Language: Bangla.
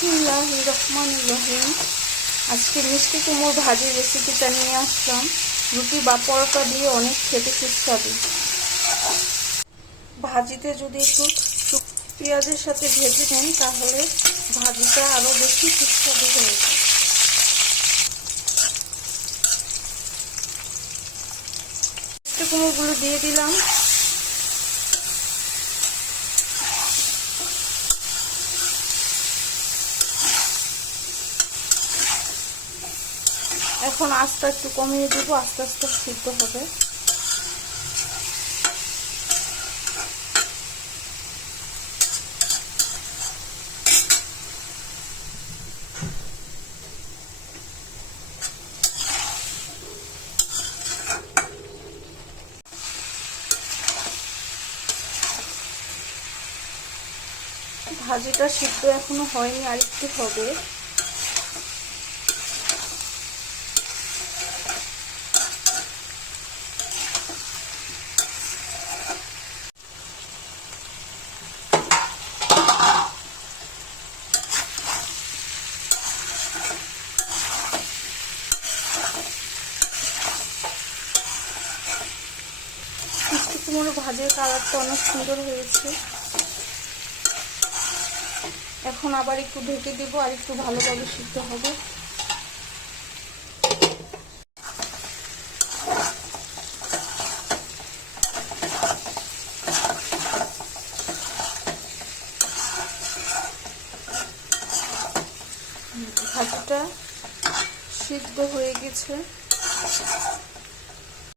বিসমিল্লাহির রহমানির রহিম। আজকে মিষ্টি কুমড়োর ভাজির রেসিপিটা নিয়ে আসলাম। রুটি বা পরোটা দিয়ে অনেক খেতে সুস্বাদু। ভাজিতে যদি একটু পেঁয়াজের সাথে ভেজে নেন তাহলে ভাজিটা আরো বেশি সুস্বাদু হয়ে যায়। মিষ্টি কুমড়োগুলো দিয়ে দিলাম। এখন আস্তে একটু কমিয়ে দেব, আস্তে আস্তে সিদ্ধ হবে। ভাজিটা সিদ্ধ এখনো হয়নি, আরেকটু হবে। মিষ্টি কুমড়ো ভাজির কালারটা অনেক সুন্দর হয়েছে। এখন আবার একটু ঢেকে দেবো, আর একটু ভালোভাবে সিদ্ধ হবে। ভাজিটা সিদ্ধ হয়ে গেছে।